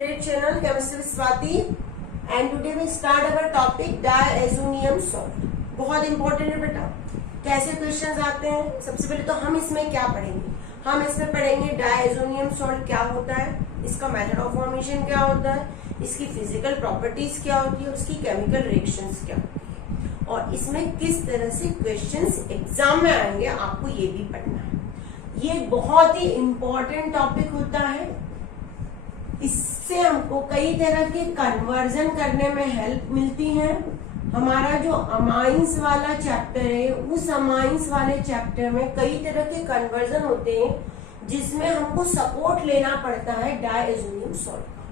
Channel Chemistry Swati and today we start our topic diazonium salt। बहुत important है बेटा। कैसे क्वेश्चंस आते हैं, सबसे पहले तो हम इसमें क्या पढ़ेंगे, हम इसमें पढ़ेंगे डायजोनियम सॉल्ट क्या होता है, इसका मेथड ऑफ फॉर्मेशन क्या होता है, इसकी फिजिकल प्रॉपर्टीज क्या होती है, उसकी केमिकल रिएक्शंस क्या होती है और इसमें किस तरह से क्वेश्चंस एग्जाम में आएंगे आपको ये भी पढ़ना है। ये बहुत ही इंपॉर्टेंट टॉपिक होता है। इससे हमको कई तरह के कन्वर्जन करने में हेल्प मिलती है। हमारा जो अमाइंस वाला चैप्टर है, उस अमाइंस वाले चैप्टर में कई तरह के कन्वर्जन होते हैं जिसमें हमको सपोर्ट लेना पड़ता है डायजोनियम सॉल्ट का।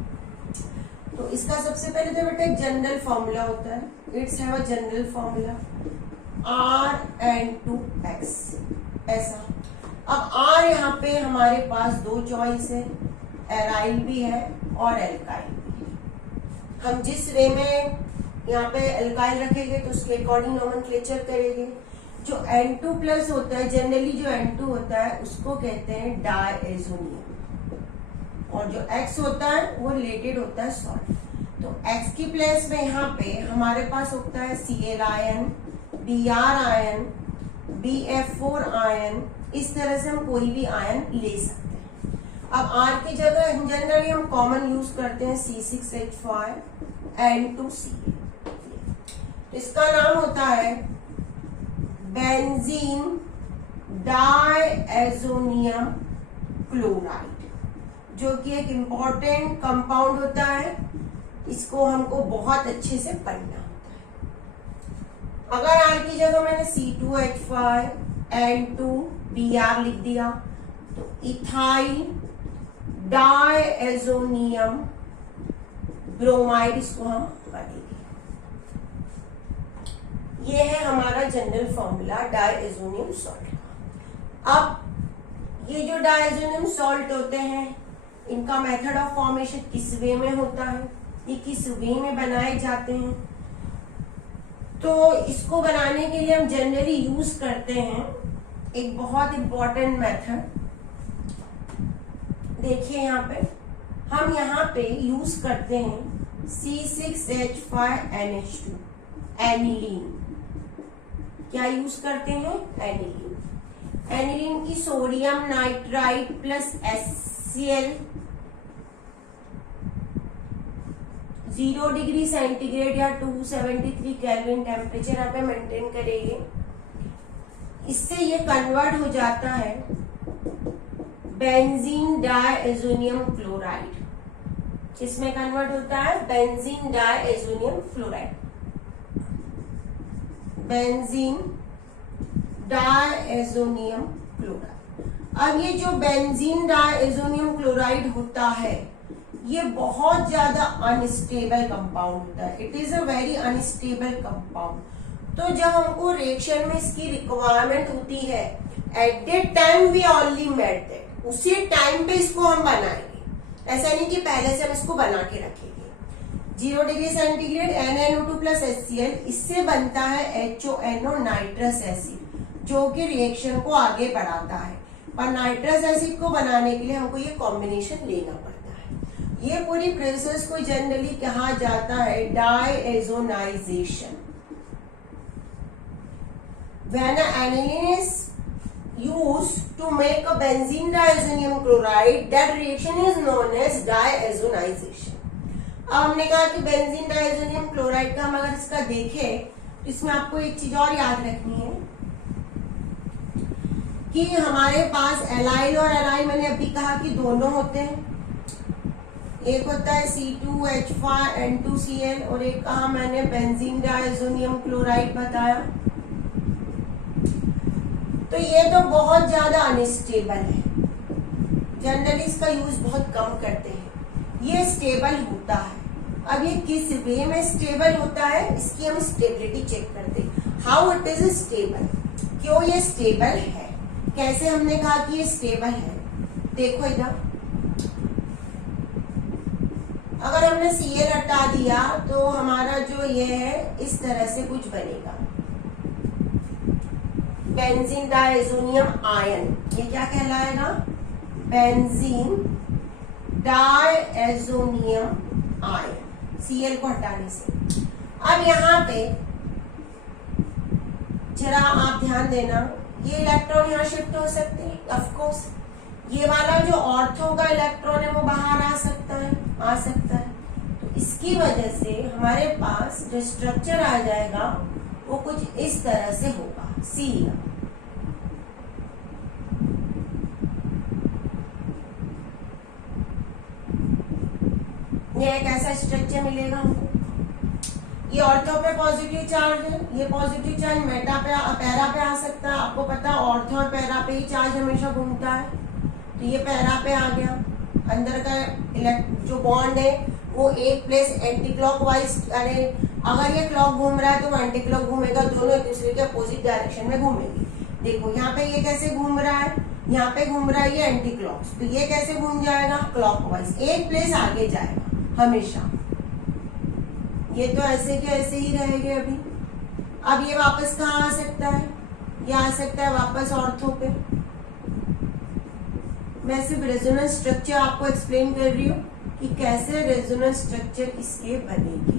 तो इसका सबसे पहले तो बेटा एक जनरल फॉर्मूला होता है, it's have a general formula RN2X ऐसा। अब R यहाँ पे हमारे पास दो चॉइस है, एराइल भी है और एल्काइल भी है। हम जिस वे में यहाँ पे एल्काइल रखेंगे तो उसके अकॉर्डिंग नोमेनक्लेचर करेंगे। जो N2 प्लस होता है, जनरली जो N2 होता है उसको कहते हैं डायजोनियम और जो X होता है वो रिलेटेड होता है सॉल्ट। तो X की प्लेस में यहाँ पे हमारे पास होता है Cl ion, Br ion, BF4 ion. इस तरह से हम कोई भी आयन ले सकते हैं। अब R की जगह जनरली हम कॉमन यूज करते हैं C6H5 N2Cl। तो इसका नाम होता है बेंजीन डायएजोनियम क्लोराइड, जो कि एक इंपॉर्टेंट कंपाउंड होता है। इसको हमको बहुत अच्छे से पढ़ना होता है। अगर R की जगह मैंने C2H5 N2Br लिख दिया तो इथाइल डायएजोनियम ब्रोमाइड इसको हम पढ़ेंगे। ये है हमारा जनरल फॉर्मूला डायएजोनियम सॉल्ट। अब ये जो डायएजोनियम सॉल्ट होते हैं, इनका मेथड ऑफ फॉर्मेशन किस वे में होता है, ये किस वे में बनाए जाते हैं। तो इसको बनाने के लिए हम जनरली यूज करते हैं एक बहुत इंपॉर्टेंट मेथड। देखिए यहाँ पे हम यहाँ पे यूज करते हैं C6H5NH2 एनिलीन। क्या यूज करते हैं? एनिलीन। एनिलीन की sodium nitride plus HCl 0 degree centigrade या 273 केल्विन टेम्परेचर यहाँ पे मेंटेन करेंगे। इससे ये कन्वर्ट हो जाता है बेंजीन डायएजोनियम क्लोराइड। इसमें कन्वर्ट होता है बेंजीन डायएजोनियम क्लोराइड, बेंजीन डायएजोनियम क्लोराइड। अब ये जो बेंजीन डायएजोनियम क्लोराइड होता है, ये बहुत ज्यादा अनस्टेबल कंपाउंड होता है। It is a very unstable compound. तो जब हमको रिएक्शन में इसकी रिक्वायरमेंट होती है, at that time we only made that, उसी टाइम पे इसको हम बनाएंगे। ऐसा नहीं कि पहले से हम इसको बना के रखेंगे। 0 degree centigrade NaNO2 plus HCl, इससे बनता है HONO नाइट्रस एसिड, जो कि रिएक्शन को आगे बढ़ाता है। पर नाइट्रस एसिड को बनाने के लिए हमको ये कॉम्बिनेशन लेना पड़ता है। ये पूरी प्रोसेस को जनरली कहा जाता है डायएजोनाइजेशन। When an aniline is used to make a benzene diazonium chloride, that reaction is known as diazonization। अब हमने कहा कि बेंजीन डायजोनियम क्लोराइड का हम अगर इसका देखें तो इसमें आपको एक चीज और याद रखनी है कि हमारे पास एलाइल और एलाइल, मैंने अभी कहा कि दोनों होते हैं। एक होता है C2H5 N2Cl और एक कहा मैंने बेंजीन डायजोनियम क्लोराइड बताया। तो ये तो बहुत ज्यादा अनस्टेबल है, जनरली इसका यूज बहुत कम करते हैं। ये स्टेबल होता है। अब ये किस वे में स्टेबल होता है, इसकी हम स्टेबिलिटी चेक करते हैं। हाउ इट इज स्टेबल, क्यों ये स्टेबल है, कैसे हमने कहा कि ये स्टेबल है। देखो इधर, अगर हमने Cl हटा दिया तो हमारा जो ये है इस तरह से कुछ बनेगा, बेंजीन डायएजोनियम आयन। ये क्या कहलाएगा? बेंजीन डायएज़ोनियम आयन, Cl को हटाने से। अब यहाँ पे जरा आप ध्यान देना, ये इलेक्ट्रॉन यहाँ शिफ्ट हो सकते हैं, ऑफ कोर्स ये वाला जो ऑर्थो का इलेक्ट्रॉन है वो बाहर आ सकता है, तो इसकी वजह से हमारे पास जो स्ट्रक्चर आ जाएगा वो कुछ इस तरह से होगा, Cl। ये एक ऐसा स्ट्रक्चर मिलेगा हमको। ये ऑर्थो पे पॉजिटिव चार्ज है, ये पॉजिटिव चार्ज मेटा पे पैरा पे आ सकता है। आपको पता है ऑर्थो और पैरा पे ही चार्ज हमेशा घूमता है, तो ये पैरा पे आ गया। अंदर का जो बॉन्ड है वो एक प्लेस एंटी क्लॉकवाइज, अरे अगर ये क्लॉक घूम रहा है तो वो एंटी क्लॉक घूमेगा, दोनों एक दूसरे के अपोजिट डायरेक्शन में घूमेगी। देखो यहाँ पे ये कैसे घूम रहा है, यहाँ पे घूम रहा है ये एंटी क्लॉक, तो ये कैसे घूम जाएगा, क्लॉकवाइज, एक प्लेस आगे जाएगा हमेशा। ये तो ऐसे के ऐसे ही रहेंगे अभी। अब ये वापस कहाँ आ सकता है, ये आ सकता है वापस ऑर्थो पे। मैं सिर्फ रेजोनेंस स्ट्रक्चर आपको एक्सप्लेन कर रही हूँ कि कैसे रेजोनेंस स्ट्रक्चर इसके बनेगी।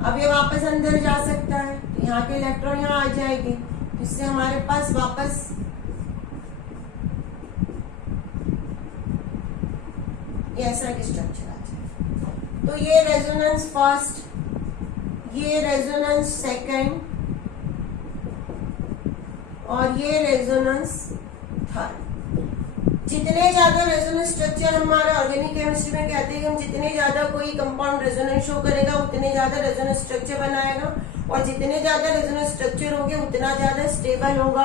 अब ये वापस अंदर जा सकता है, तो यहाँ के इलेक्ट्रॉन यहाँ आ जाएंगे, तो इससे हमारे पास वापस ऐसा एक स्ट्रक्चर आ जाए। तो ये रेजोनेंस फर्स्ट, ये रेजोनेंस सेकंड और ये रेजोनेंस थर्ड। जितने ज्यादा रेजोनेंस स्ट्रक्चर हमारे ऑर्गेनिक केमिस्ट्री में कहते हैं कि हम जितने ज्यादा कोई कंपाउंड रेजोनेंस शो करेगा उतने ज्यादा रेजोनेंस स्ट्रक्चर बनाएगा, और जितने ज्यादा रेजोनेंस स्ट्रक्चर होंगे उतना ज्यादा स्टेबल होगा।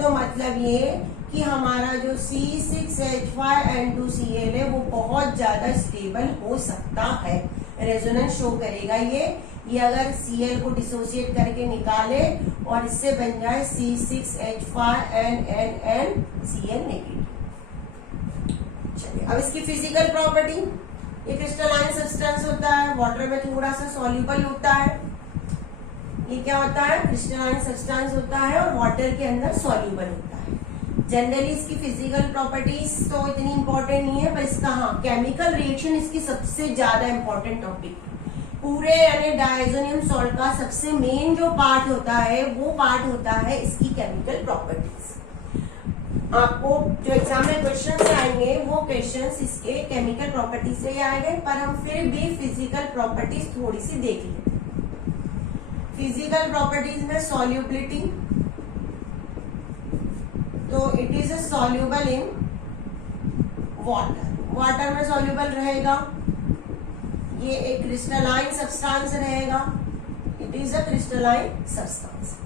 तो मतलब ये कि हमारा जो C6H5N2Cl है वो बहुत ज्यादा स्टेबल हो सकता है, रेजोनेंस शो करेगा ये अगर Cl को डिसोसिएट करके निकाले और इससे बन जाए C6H5NNNCl नेगेटिव। चलिए अब इसकी फिजिकल प्रॉपर्टी, ये क्रिस्टलाइन सब्सटेंस होता है, वाटर में थोड़ा सा सॉल्युबल होता है। ये क्या होता है, क्रिस्टलाइन सब्सटेंस होता है और वाटर के अंदर सॉल्युबल होता है। जनरली इसकी फिजिकल प्रॉपर्टीज तो इतनी इंपॉर्टेंट नहीं है, पर इसका हाँ केमिकल रिएक्शन इसकी सबसे ज्यादा इंपॉर्टेंट टॉपिक है। पूरे यानी डायज़ोनियम सॉल्ट का सबसे मेन जो पार्ट होता है वो पार्ट होता है इसकी केमिकल प्रॉपर्टीज। आपको जो एग्जाम में क्वेश्चन आएंगे वो क्वेश्चन इसके केमिकल प्रॉपर्टीज से ही आएंगे, पर हम फिर भी फिजिकल प्रॉपर्टीज थोड़ी सी देख लेते हैं। फिजिकल प्रॉपर्टीज में सॉल्युबिलिटी, तो it is soluble in water, water में सॉल्युबल रहेगा। ये एक क्रिस्टलाइन सब्सटेंस रहेगा, it is a crystalline substance.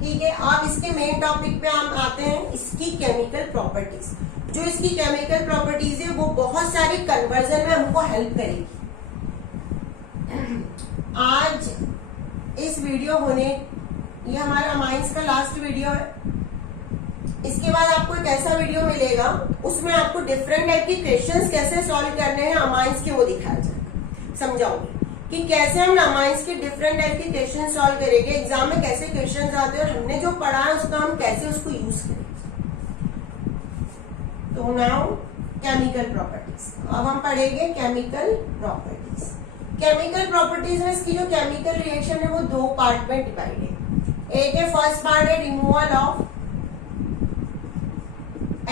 ठीक है, आप इसके मेन टॉपिक पे हम आते हैं, इसकी केमिकल प्रॉपर्टीज। जो इसकी केमिकल प्रॉपर्टीज है वो बहुत सारी कन्वर्जन में हमको हेल्प करेगी। आज इस वीडियो होने, ये हमारा अमाइंस का लास्ट वीडियो है। इसके बाद आपको एक ऐसा वीडियो मिलेगा, उसमें आपको डिफरेंट टाइप की क्वेश्चंस कैसे सॉल्व करने हैं अमाइंस के, वो दिखाया जाएगा, समझाऊंगी कि कैसे हम अमाइंस के डिफरेंट टाइप के क्वेश्चन सॉल्व करेंगे, एग्जाम में कैसे क्वेश्चन आते हैं और हमने जो पढ़ा है उसका हम कैसे उसको यूज करेंगे। तो नाउ केमिकल प्रॉपर्टीज, अब हम पढ़ेंगे केमिकल प्रॉपर्टीज। केमिकल प्रॉपर्टीज में इसकी जो केमिकल रिएक्शन है वो दो पार्ट में डिवाइड है। एक है फर्स्ट पार्ट है रिमूवल ऑफ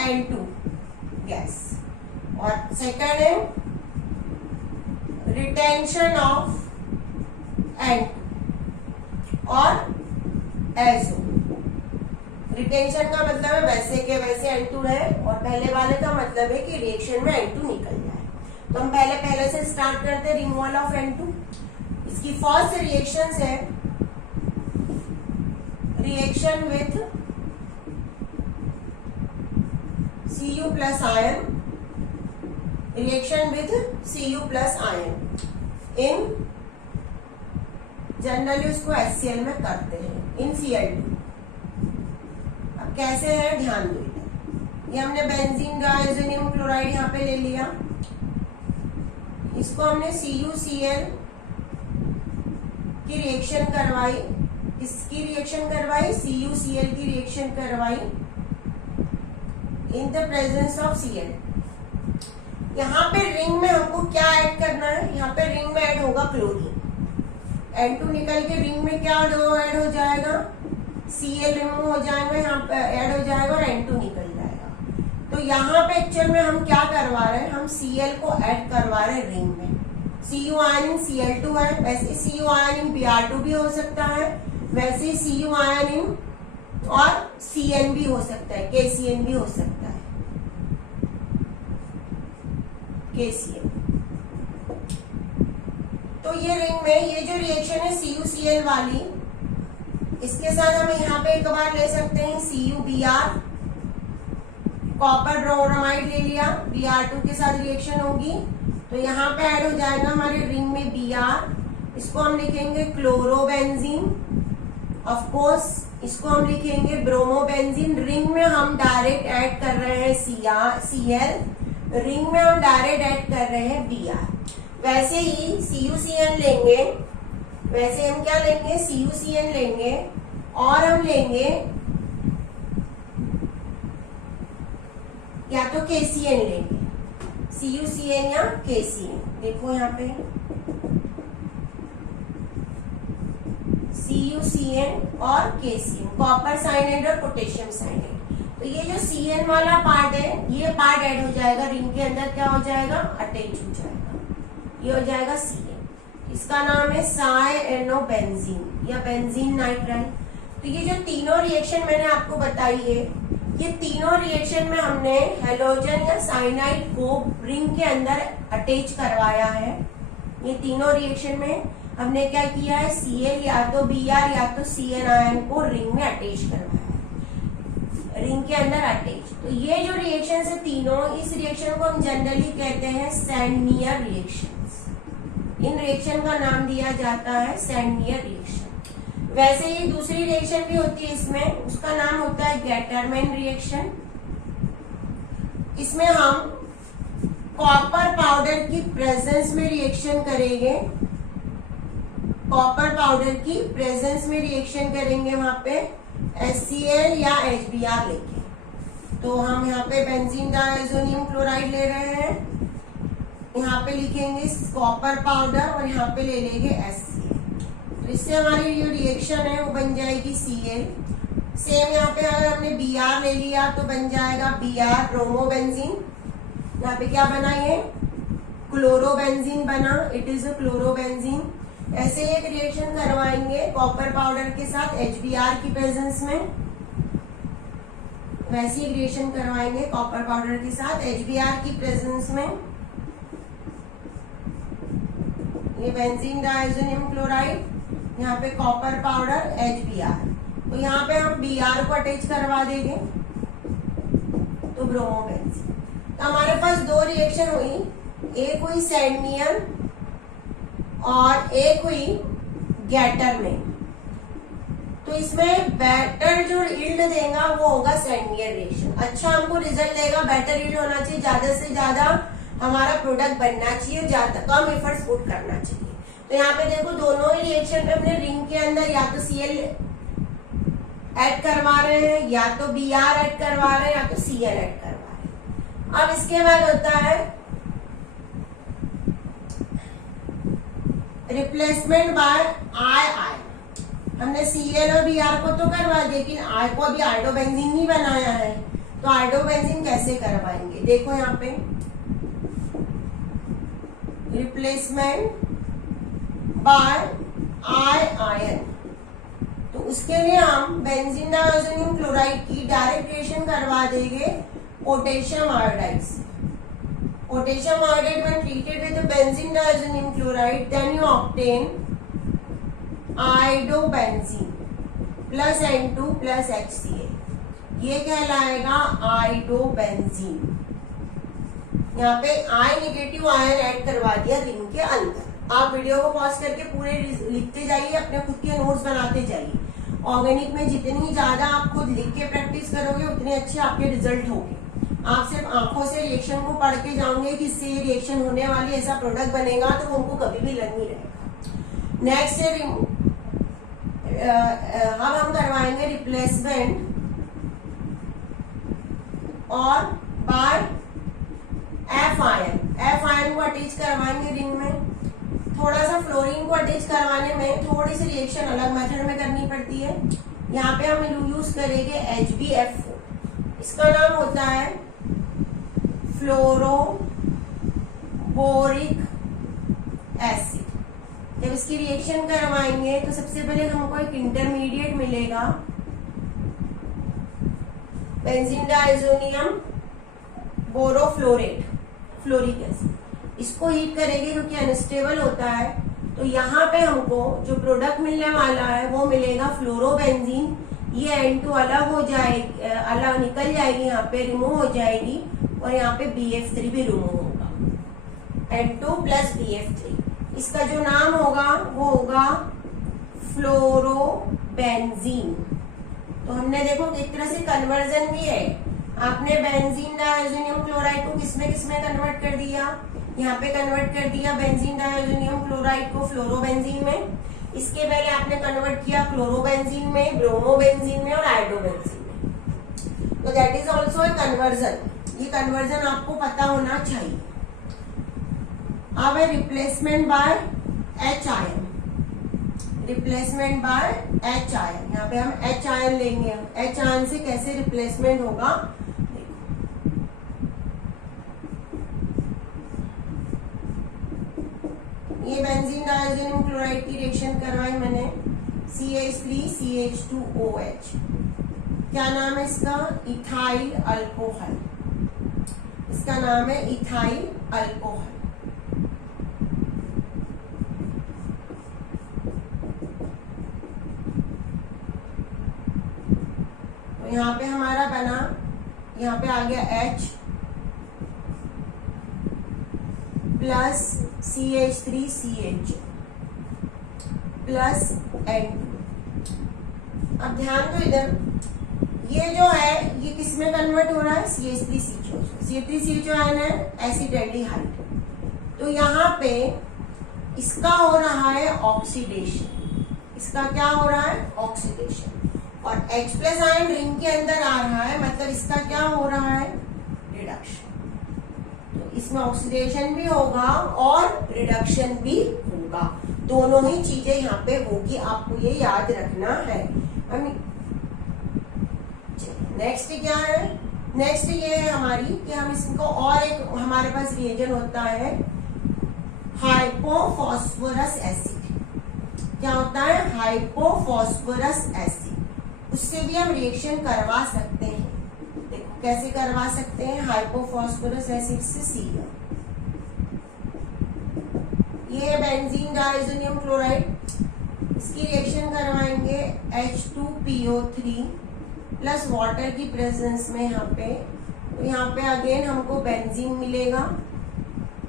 N2 गैस, और सेकंड है रिटेंशन ऑफ N2 और एजो। रिटेंशन का मतलब है वैसे के वैसे N2 रहे, और पहले वाले का मतलब है कि रिएक्शन में N2 निकल जाए। तो हम पहले से स्टार्ट करते हैं रिमूवल ऑफ N2। इसकी फर्स्ट रिएक्शन है reaction with Cu plus ion, reaction with Cu plus ion in, generally उसको HCl में करते हैं इन Cl2। अब कैसे है ध्यान दो, ये हमने बेंजीन डायज़ोनियम क्लोराइड यहाँ पे ले लिया, इसको हमने CuCl की रिएक्शन करवाई, इसकी रिएक्शन करवाई, CuCl की रिएक्शन करवाई, इन द प्रेजेंस ऑफ Cl। यहाँ पे रिंग में हमको क्या ऐड करना है, यहाँ पे रिंग में ऐड होगा क्लोरीन। N2 निकल के रिंग में क्या ऐड हो जाएगा, Cl रिमूव हो जाएगा, यहाँ पे ऐड हो जाएगा और N2 निकल जाएगा। तो यहाँ पे एक्चुअल में हम क्या करवा रहे हैं, हम Cl को ऐड करवा रहे हैं रिंग में। Cu आयन इन Cl2 है, वैसे Cu आयन इन Br2 भी हो सकता है, वैसे Cu आयन इन और Cn भी हो सकता है, KCN भी हो सकता है, KCN। तो ये रिंग में ये जो रिएक्शन है CuCl वाली, इसके साथ हम यहाँ पे एक बार ले सकते हैं CuBr, कॉपर ब्रोमाइड ले लिया, Br2 के साथ रिएक्शन होगी तो यहाँ पे ऐड हो जाएगा हमारे रिंग में Br। इसको हम लिखेंगे क्लोरोबेंजीन, ऑफ कोर्स इसको हम लिखेंगे ब्रोमोबेंजीन। रिंग में हम डायरेक्ट ऐड कर रहे हैं Cl, रिंग में हम डायरेक्ट ऐड कर रहे हैं Br। वैसे ही CuCN लेंगे, वैसे हम क्या लेंगे, CuCN लेंगे और हम लेंगे या तो KCN लेंगे, CuCN या KCN। देखो यहाँ पे CuCN और KCN, कॉपर साइनाइड और पोटेशियम साइनाइड। तो ये जो Cn वाला पार्ट है, ये पार्ट ऐड हो जाएगा रिंग के अंदर, क्या हो जाएगा, अटैच हो जाएगा, ये हो जाएगा Cn। इसका नाम है साइएनोबेंजीन या बेंजीन नाइट्राइल। तो ये जो तीनों रिएक्शन मैंने आपको बताई है, ये तीनों रिएक्शन में हमने हेलोजन या साइनाइड को रिंग के अंदर अटैच करवाया है। ये तीनों रिएक्शन में हमने क्या किया है, Cl या तो Br या तो Cn आयन को रिंग में अटैच करवाया है, रिंग के अंदर अटैच। तो ये जो रिएक्शन है तीनों, इस रिएक्शन को हम जनरली कहते हैं सैंडनियर रिएक्शंस। इन रिएक्शन का नाम दिया जाता है सैंडनियर रिएक्शन। वैसे ही दूसरी रिएक्शन भी होती है इसमें, उसका नाम होता है गैटरमैन रिएक्शन। इसमें हम कॉपर पाउडर की प्रेजेंस में रिएक्शन करेंगे, कॉपर पाउडर की प्रेजेंस में रिएक्शन करेंगे वहां पे HCl या HBr लेके। तो हम यहाँ पे बेंजीन डायज़ोनियम क्लोराइड ले रहे हैं, यहाँ पे लिखेंगे कॉपर पाउडर और यहाँ पे ले लेंगे HCl। तो इससे हमारी जो रिएक्शन है वो बन जाएगी Cl। सेम यहाँ पे अगर हमने Br ले लिया तो बन जाएगा Br ब्रोमोबेंजीन। यहाँ पे क्या बना, ये क्लोरोबेंजीन बना, इट इज अ क्लोरोबेंजीन। ऐसे एक रिएक्शन करवाएंगे कॉपर पाउडर के साथ HBr की प्रेजेंस में, वैसी एक रिएक्शन करवाएंगे कॉपर पाउडर के साथ HBr की प्रेजेंस में। ये बेंजीन डायज़ोनियम क्लोराइड, यहाँ पे कॉपर पाउडर HBr, तो यहाँ पे हम Br को अटैच करवा देंगे तो ब्रोमोबेंजीन। तो हमारे पास दो रिएक्शन हुई, एक हुई सैंडनियर और एक हुई गैटरमैन। तो इसमें बेटर जो यील्ड देगा वो होगा सैंडनियर रिएक्शन। अच्छा हमको रिजल्ट देगा, बेटर यील्ड होना चाहिए, ज्यादा से ज्यादा हमारा प्रोडक्ट बनना चाहिए, ज्यादा कम एफर्ट्स पुट करना चाहिए। तो यहाँ पे देखो दोनों ही रिएक्शन में अपने रिंग के अंदर या तो Cl ऐड करवा रहे हैं, या तो Br ऐड करवा रहे हैं, या तो Cl ऐड करवा रहे हैं। अब इसके बाद होता है रिप्लेसमेंट बाय I। हमने Cl और Br को तो करवा दिया, लेकिन I को अभी आयोडोबेंजीन नहीं बनाया है, तो आयोडोबेंजीन कैसे करवाएंगे। देखो यहाँ पे रिप्लेसमेंट बाय I आयन। तो उसके लिए हम बेंजीन डायज़ोनियम क्लोराइड की डायरेक्ट रिएक्शन करवा देंगे पोटेशियम आयोडाइड से। Potassium iodide when treated with the benzene diazonium chloride, then you obtain iodobenzene plus N2 plus HCl, ये कहलाएगा आयोडोबेंजीन। यहाँ पे I नेगेटिव आयन ऐड करवा दिया रिंग के अंदर। आप वीडियो को पॉज करके पूरे लिखते जाइए, अपने खुद के नोट्स बनाते जाइए। ऑर्गेनिक में जितनी ज्यादा आप खुद लिख के प्रैक्टिस करोगे उतने अच्छे आपके रिजल्ट होंगे। आप सिर्फ आंखों से रिएक्शन को पढ़ के जाओगे कि इससे रिएक्शन होने वाली ऐसा प्रोडक्ट बनेगा, तो वो उनको कभी भी लग नहीं रहेगा। नेक्स्ट अब हम करवाएंगे रिप्लेसमेंट और बाय एफ आयन को अटैच करवाएंगे रिंग में। थोड़ा सा फ्लोरीन को अटैच करवाने में थोड़ी सी रिएक्शन अलग मेथड में करनी पड़ती है। यहाँ पे हम यूज करेंगे HbF4। इसका नाम होता है फ्लोरोबोरिक एसिड। जब इसकी रिएक्शन करवाएंगे तो सबसे पहले हमको एक इंटरमीडिएट मिलेगा, बेंजीन डाइज़ोनियम बोरोफ्लोरेट, फ्लोरिक एसिड। इसको हीट करेंगे क्योंकि अनस्टेबल होता है, तो यहाँ पे हमको जो प्रोडक्ट मिलने वाला है वो मिलेगा फ्लोरोबेंजीन। ये N2 अलग हो जाएगी, अलग निकल जाएगी, यहाँ पे रिमूव हो जाएगी और यहाँ पे BF3 भी रिमूव होगा, N2 प्लस BF3। इसका जो नाम होगा वो होगा फ्लोरोबेंजीन। तो हमने देखो एक तरह से कन्वर्जन भी है। आपने बेंजीन डाइज़ोनियम क्लोराइड को किसमें कन्वर्ट कर दिया, यहाँ पे कन्वर्ट कर दिया बेंजीन डाइज़ोनियम क्लोराइड को फ्लोरोबेंजीन में। इसके पहले आपने कन्वर्ट किया क्लोरोबेंजीन में, ब्रोमोबेंजीन में और आयोडोबेंजीन में। तो that is also a conversion. ये कन्वर्जन आपको पता होना चाहिए। अब है replacement bye H ion, replacement bye H ion. यहाँ पे हम H आयन लेंगे। H आयन से कैसे रिप्लेसमेंट होगा, ये बेंजीन डाइज़ोनियम क्लोराइड की रिएक्शन करवाई मैंने, CH3CH2OH। क्या नाम है इसका, इथाइल अल्कोहल। इसका नाम है इथाइल अल्कोहल। तो यहाँ पे हमारा बना, यहाँ पे आ गया H plus CH3CH plus N2। अब ध्यान दो इधर, ये जो है ये किस में कन्वर्ट हो रहा है, CH3CHO। CH3CHO आयन है एसिटाल्डिहाइड। तो यहाँ पे इसका हो रहा है ऑक्सीडेशन। इसका क्या हो रहा है, ऑक्सीडेशन। और H प्लस आयन रिंग के अंदर आ रहा है, मतलब इसका क्या हो रहा है, रिडक्शन। तो इसमें ऑक्सीडेशन भी होगा और रिडक्शन भी होगा, दोनों ही चीजें यहाँ पे होगी, आपको ये याद रखना है। नेक्स्ट क्या है, नेक्स्ट ये है हमारी कि हम इसको, और एक हमारे पास रिएजेंट होता है हाइपोफॉस्फोरस एसिड। क्या होता है, हाइपोफॉस्फोरस एसिड। उससे भी हम रिएक्शन करवा सकते हैं। देखो कैसे करवा सकते हैं, हाइपोफॉस्फोरस एसिड से Cl। ये बेंजीन डाइज़ोनियम क्लोराइड, इसकी रिएक्शन करवाएंगे H2PO3 प्लस वाटर की प्रेजेंस में यहाँ पे। तो यहाँ पे अगेन हमको बेंजीन मिलेगा।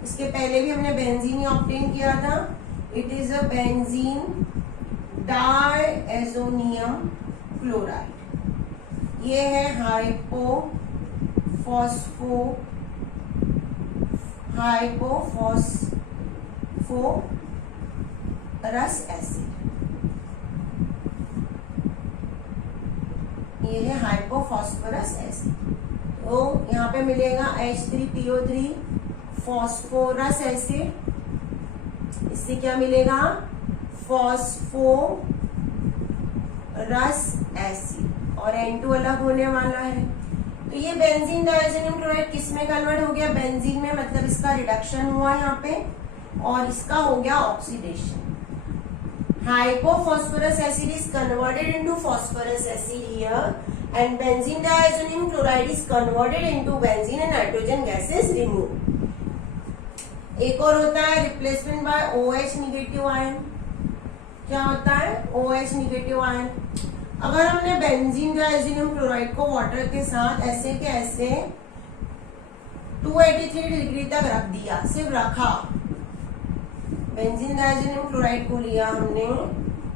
इसके पहले भी हमने बेंजीन ही ऑब्टेन किया था। It is a benzene diazonium chloride. ये है हाइपोफॉस्फोरस एसिड। ये है हाइपोफॉस्फोरस एसिड। तो यहाँ पे मिलेगा H3PO3 फॉस्फोरस एसिड। इससे क्या मिलेगा, फॉस्फोरस एसिड, और N2 अलग होने वाला है। तो ये बेंजीन डाइज़ोनियम क्लोराइड किस में कन्वर्ट हो गया, बेंजीन में, मतलब इसका रिडक्शन हुआ यहाँ पे, और इसका हो गया oxidation. Hypophosphorus acid is converted into phosphorus acid here, and benzene diazonium chloride is converted into benzene and nitrogen gas is removed। एक और होता है replacement bye OH negative ion. क्या होता है, OH निगेटिव आयन। अगर हमने बेंजीन डाइज़ोनियम क्लोराइड को वाटर के साथ ऐसे के ऐसे 283 डिग्री तक रख दिया, सिर्फ रखा, बेंजीन डाइज़ोनियम क्लोराइड को लिया हमने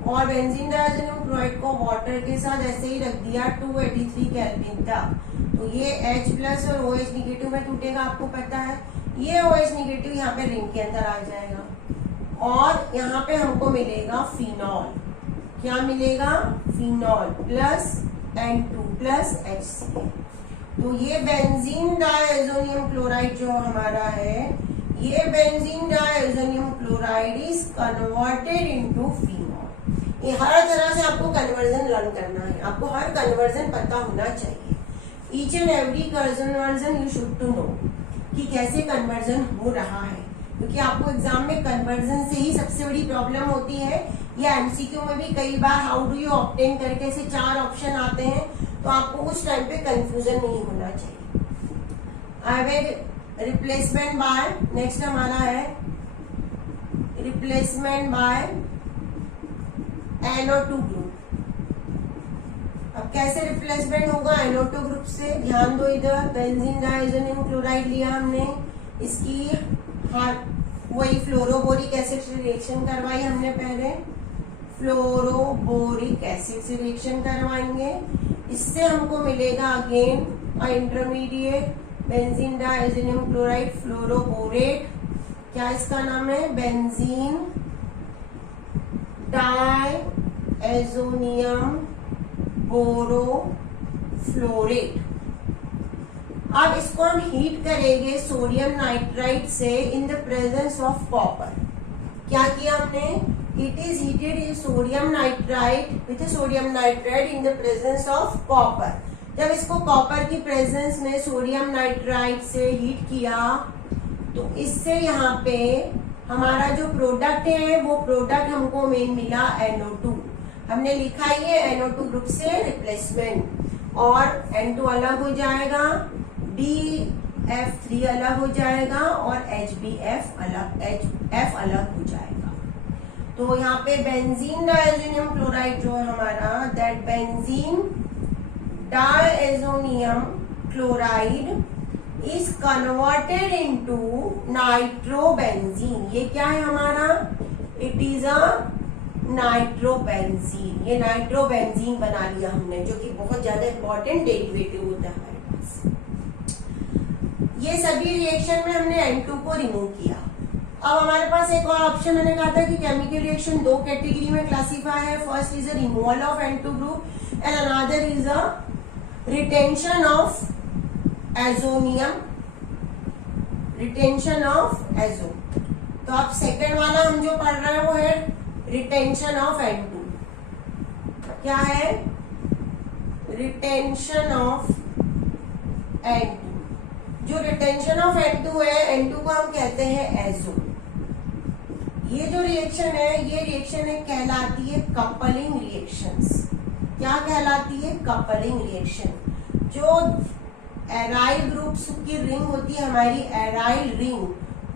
और बेंजीन डाइज़ोनियम क्लोराइड को वाटर के साथ ऐसे ही रख दिया 283 केल्विन तक, तो ये H प्लस और OH निगेटिव में टूटेगा, आपको पता है। ये OH निगेटिव यहाँ पे रिंग के अंदर आ जाएगा और यहाँ पे हमको मिलेगा फिनॉल। क्या मिलेगा, phenol plus N2 plus HCl। तो ये बेंजीन डायज़ोनियम क्लोराइड जो हमारा है, ये benzene diazonium chloride is converted into phenol. ये हर तरह से आपको कन्वर्जन लर्न करना है, आपको हर कन्वर्जन पता होना चाहिए। Each and every conversion you should to know कि कैसे कन्वर्जन हो रहा है, क्योंकि आपको एग्जाम में कन्वर्जन से ही सबसे बड़ी प्रॉब्लम होती है। या एमसीक्यू में भी कई बार हाउ डू यू ऑब्टेन करके से 4 ऑप्शन आते हैं, तो आपको उस टाइम पे कंफ्यूजन नहीं होना चाहिए। I will replacement bye, next हमारा है रिप्लेसमेंट बाय NO2 ग्रुप। अब कैसे रिप्लेसमेंट होगा NO2 ग्रुप से, ध्यान दो इधर, बेंजीन डायज़ोनियम क्लोराइड लिया हमने, इसकी वही फ्लोरोबोरिक एसिड से रिएक्शन करवाई हमने, पहले फ्लोरोबोरिक एसिड से रिएक्शन करवाएंगे, इससे हमको मिलेगा again intermediate benzene diazonium chloride fluoroborate. क्या इसका नाम है? Benzene diazonium borofluorate. अब इसको हम हीट करेंगे सोडियम नाइट्राइट से in the presence of copper. क्या किया हमने? It is heated in sodium nitrite with sodium nitrite in the presence of copper. जब इसको कॉपर की प्रेजेंस में सोडियम नाइट्राइट से हीट किया, तो इससे यहाँ पे हमारा जो प्रोडक्ट है वो प्रोडक्ट हमको मिला NO2। हमने लिखा ये NO2 ग्रुप से रिप्लेसमेंट, और N2 अलग हो जाएगा, BF3 अलग हो जाएगा और HBF अलग हो जाएगा। तो यहाँ पे बेंजीन डायज़ोनियम क्लोराइड जो है हमारा, that benzene diazonium chloride is converted into nitrobenzene. ये क्या है हमारा? It is a nitrobenzene. ये नाइट्रोबेंजीन बना लिया हमने, जो कि बहुत ज्यादा इंपॉर्टेंट डेरिवेटिव होता है हमारे पास। ये सभी रिएक्शन में हमने N2 को रिमूव किया। अब हमारे पास एक और ऑप्शन, मैंने कहा था कि केमिकल रिएक्शन 2 कैटेगरी में क्लासीफाई है। First is a removal of N2 group and another is a retention of azonium, retention of azo. तो अब सेकेंड वाला हम जो पढ़ रहे हैं वो है रिटेंशन ऑफ N2। क्या है? Retention of N2। जो रिटेंशन ऑफ N2 है, N2 को हम कहते हैं एजो। ये जो रिएक्शन है, ये रिएक्शन है कहलाती है कपलिंग रिएक्शंस। क्या कहलाती है? Coupling reaction. जो एराइल ग्रुप्स की रिंग होती है हमारी, एराइल रिंग,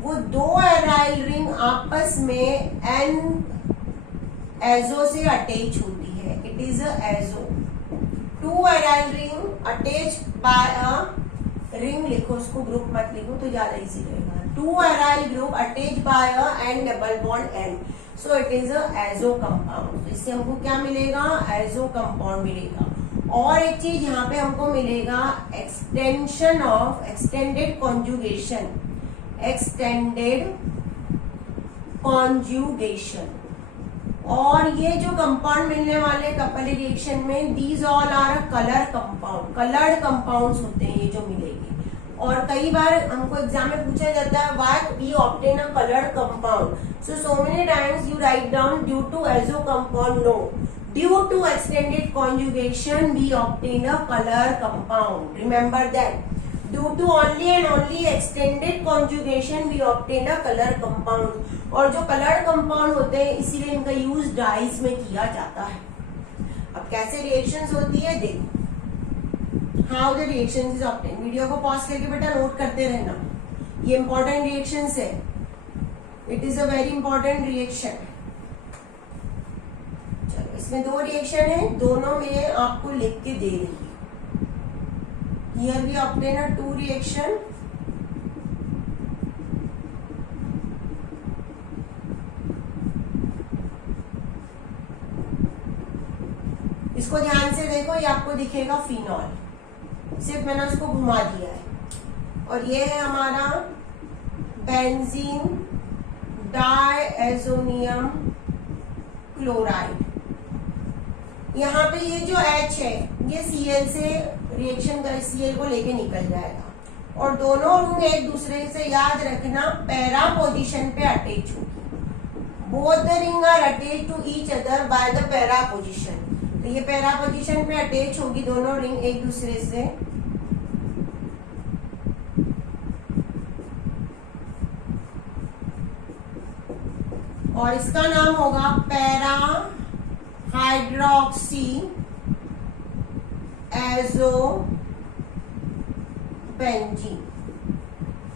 वो 2 एराइल रिंग आपस में N एजो से अटैच होती है। It is a azo. 2 aryl ring attach bye a ring, लिखो उसको, ग्रुप मत लिखो तो ज्यादा इजी रहेगा। 2 aryl group attach bye a N double bond N, so it is a azo compound. तो इससे हमको क्या मिलेगा? एजो कंपाउंड मिलेगा। और एक चीज यहाँ पे हमको मिलेगा extension of extended conjugation, extended conjugation. और ये जो कंपाउंड मिलने वाले कपलिंग रिएक्शन में, these all are a colour compound, coloured compounds होते हैं ये जो मिलेंगे। और कई बार हमको एग्जाम में पूछा जाता है what we obtain a coloured compound, so many times you write down due to azo compound. No, due to extended conjugation we obtain a colour compound. Remember that, due to only and only extended conjugation we obtain a colour compound. और जो colour compound होते हैं इसीलिए इनका use dies में किया जाता है। अब कैसे रिएक्शंस होती है देखो, how the reactions is obtain. Video को पॉज करके बेटा नोट करते रहना, ये इंपॉर्टेंट रिएक्शंस है। It is a very important reaction. चलो, इसमें 2 रिएक्शन है, दोनों में आपको लिख के दे रही है। Here we obtain a 2 reaction. इसको ध्यान से देखो, ये आपको दिखेगा फिनॉल, सिर्फ मैंने उसको घुमा दिया है। और ये है हमारा बेंजीन डायज़ोनियम क्लोराइड। यहाँ पे ये जो H है ये Cl से रिएक्शन का Cl को लेके निकल जाएगा और दोनों रिंग एक दूसरे से, याद रखना, पैरा पोजीशन पे अटैच होगी। Both the ring are attach to each other by the para position. तो ये पैरा पोजीशन पे अटैच होगी दोनों रिंग एक दूसरे से। और इसका नाम होगा para hydroxy azobenzene.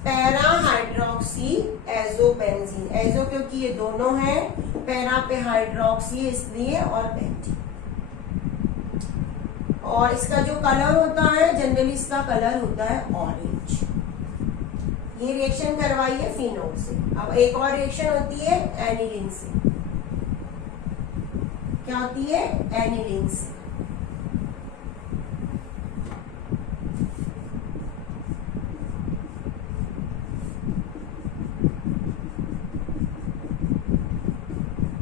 Para hydroxy azobenzene, azo क्योंकि ये दोनों हैं, पैरा पे हाइड्रोक्सी इसलिए, और बेंजीन। और इसका जो कलर होता है, जनरली इसका कलर होता है ऑरेंज। ये रिएक्शन करवाई है फिनोल से। अब एक और रिएक्शन होती है एनिलीन से। क्या होती है? एनिलीन से।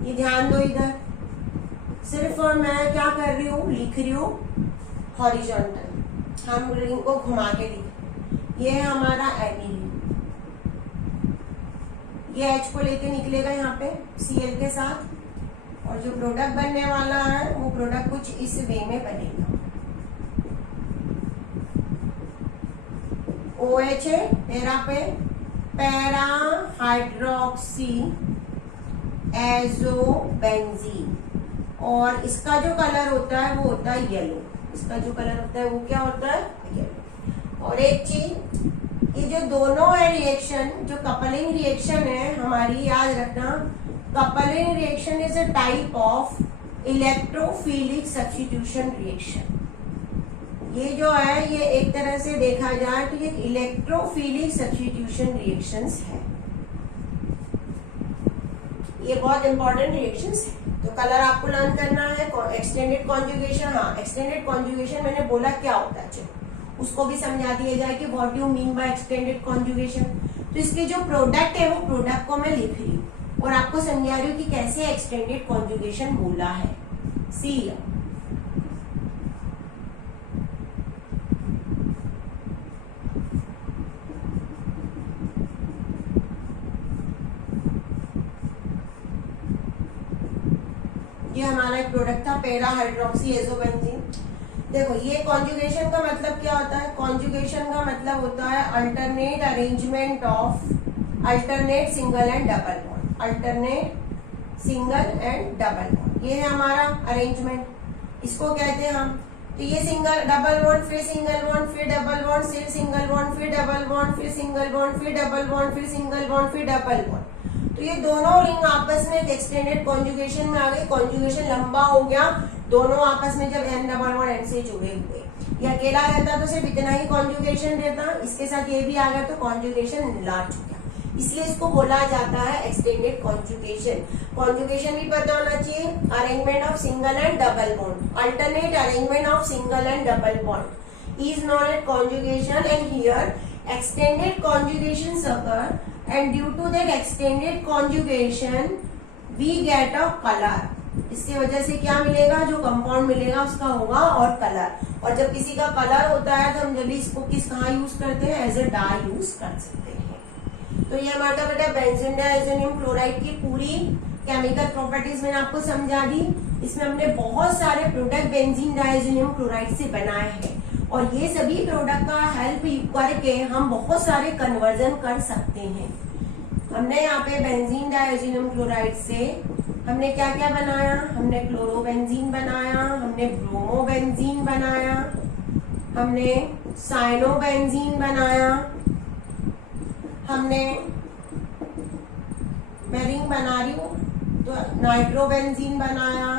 ये ध्यान दो इधर, सिर्फ और मैं क्या कर रही हूं, लिख रही हूं हॉरिजॉन्टल, हम रिंग को घुमा के लिख। ये है हमारा एनिलीन, ये H को लेके निकलेगा यहाँ पे Cl के साथ, और जो प्रोडक्ट बनने वाला है वो प्रोडक्ट कुछ इस वे में बनेगा। OH है पैरा पे, पैरा हाइड्रोक्सी एजोबेंजीन, और इसका जो कलर होता है वो होता है येलो। इसका जो कलर होता है वो क्या होता है? येलो। और एक चीज, ये जो दोनों है रिएक्शन, जो कपलिंग रिएक्शन है हमारी, याद रखना, coupling reaction is a type of electrophilic substitution reaction. ये जो है ये एक तरह से देखा जाए तो ये इलेक्ट्रोफिलिक सब्स्टिट्यूशन रिएक्शंस है। ये बहुत इंपॉर्टेंट रिएक्शंस है। तो कलर आपको लर्न करना है। एक्सटेंडेड कॉन्जुगेशन, हाँ एक्सटेंडेड कॉन्जुगेशन मैंने बोला क्या होता है, चलो उसको भी समझा दिया जाए कि what do mean by extended conjugation. तो इसके जो प्रोडक्ट है वो प्रोडक्ट को मैं लिख रही हूँ और आपको समझा रही हूँ कि कैसे एक्सटेंडेड कॉन्जुगेशन बोला है। सी ये हमारा एक प्रोडक्ट था पैरा हाइड्रोक्सी एजोबेंजीन। देखो ये कॉन्जुगेशन का मतलब क्या होता है? कॉन्जुगेशन का मतलब होता है alternate arrangement of alternate single and double bond, alternate single and double bond. ये है हमारा अरेंजमेंट, इसको कहते हैं हम। तो ये सिंगल डबल बॉन्ड, फिर सिंगल बॉन्ड, फिर डबल बॉन्ड, फिर सिंगल बॉन्ड, फिर डबल बॉन्ड, फिर सिंगल बॉन्ड, फिर डबल बॉन्ड, फिर सिंगल बॉन्ड, फिर डबल बॉन्ड। तो ये दोनों रिंग आपस में एक्सटेंडेड कॉन्जुगेशन में आ गई। कॉन्जुगेशन लंबा हो गया, दोनों आपस में जब n डबल बॉन्ड n से जुड़े हुए। ये अकेला रहता तो सिर्फ इतना ही कॉन्जुगेशन रहता, इसके साथ ये भी आ गया तो कॉन्जुगेशन लार्ज हो गया, इसलिए इसको बोला जाता है एक्सटेंडेड कॉन्जुगेशन। कॉन्जुगेशन भी पता होना चाहिए, arrangement of single and double bond, alternate arrangement of single and double bond is known as conjugation. And here extended conjugations occur, and due to that extended conjugation we get a color। इसकी वजह से क्या मिलेगा? जो compound मिलेगा उसका होगा और कलर। और जब किसी का कलर होता है तो हम जल्दी इसको कहाँ यूज करते हैं? एज ए डाई यूज कर सकते हैं। तो ये हमारा बेटा बेंजीन डाइएज़ोनियम क्लोराइड की पूरी केमिकल प्रॉपर्टीज मैंने आपको समझा दी। इसमें हमने बहुत सारे प्रोडक्ट बेंजीन डाइएज़ोनियम क्लोराइड से बनाए हैं, और ये सभी प्रोडक्ट का हेल्प करके हम बहुत सारे कन्वर्जन कर सकते हैं। हमने यहाँ पे बेंजीन डाइएज़ोनियम क्लोराइड से हमने क्या क्या बनाया? हमने क्लोरोबेंजीन बनाया, हमने ब्रोमोबेंजीन बनाया, हमने साइनोबेंजीन बनाया, हमने, मैं रिंग बना रही हूँ तो नाइट्रोबेंजीन बनाया,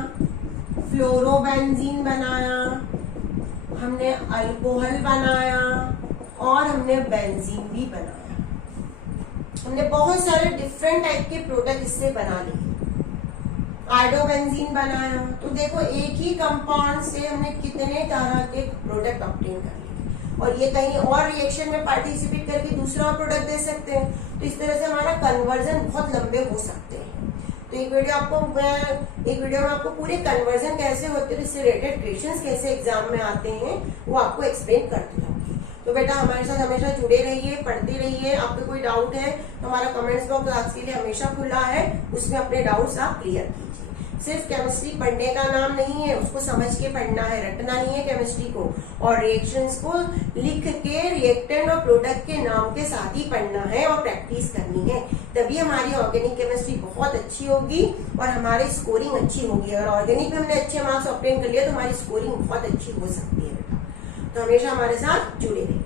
फ्लोरोबेंजीन बनाया, हमने अल्कोहल बनाया, और हमने बेंजीन भी बनाया। हमने बहुत सारे डिफरेंट टाइप के प्रोडक्ट इससे बना लिए। आइडोबेंजीन बनाया। तो देखो एक ही कंपाउंड से हमने कितने तरह के प्रोडक्ट ऑब्टेन कर लिए, और ये कहीं और रिएक्शन में पार्टिसिपेट करके दूसरा प्रोडक्ट दे सकते हैं। तो इस तरह से हमारा कन्वर्जन बहुत लंबे हो सकते हैं। तो एक वीडियो में आपको पूरे कन्वर्जन कैसे होते हैं, इससे रिलेटेड क्वेश्चंस कैसे एग्जाम में आते हैं वो आपको एक्सप्लेन करती जाऊंगी। तो बेटा हमारे साथ हमेशा जुड़े रहिए, पढ़ते रहिए। आपको कोई डाउट है तो हमारा कमेंट्स बॉक्स आज के लिए हमेशा खुला है, उसमें अपने डाउट्स आप क्लियर कीजिए। सिर्फ केमिस्ट्री पढ़ने का नाम नहीं है, उसको समझ के पढ़ना है, रटना नहीं है केमिस्ट्री को। और रिएक्शंस को लिख के रिएक्टेंट और प्रोडक्ट के नाम के साथ ही पढ़ना है और प्रैक्टिस करनी है, तभी हमारी ऑर्गेनिक केमिस्ट्री बहुत अच्छी होगी और हमारी स्कोरिंग अच्छी होगी। अगर ऑर्गेनिक में हमने अच्छे मार्क्स ऑब्टेन कर लिया तो हमारी स्कोरिंग बहुत अच्छी हो सकती है बेटा। तो हमेशा हमारे साथ जुड़े रहिए।